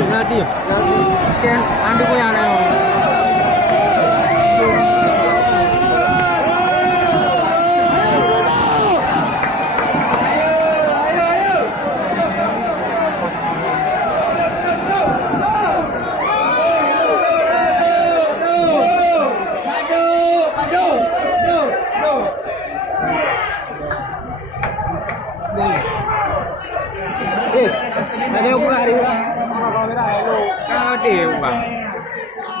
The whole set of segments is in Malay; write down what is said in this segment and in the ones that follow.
Penalti. Kan andi ko yan ayo. Ada yang hari lah. Kamera hello. Ada bang.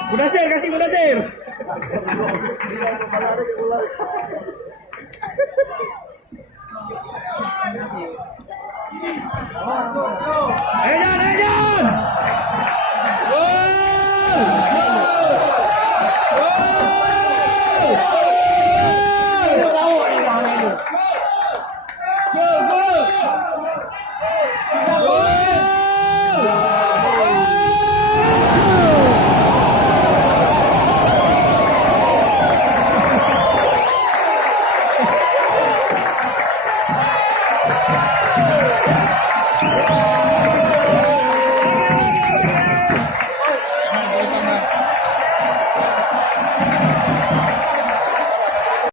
Mudasir, kasih Mudasir. Edan, Edan. Gol!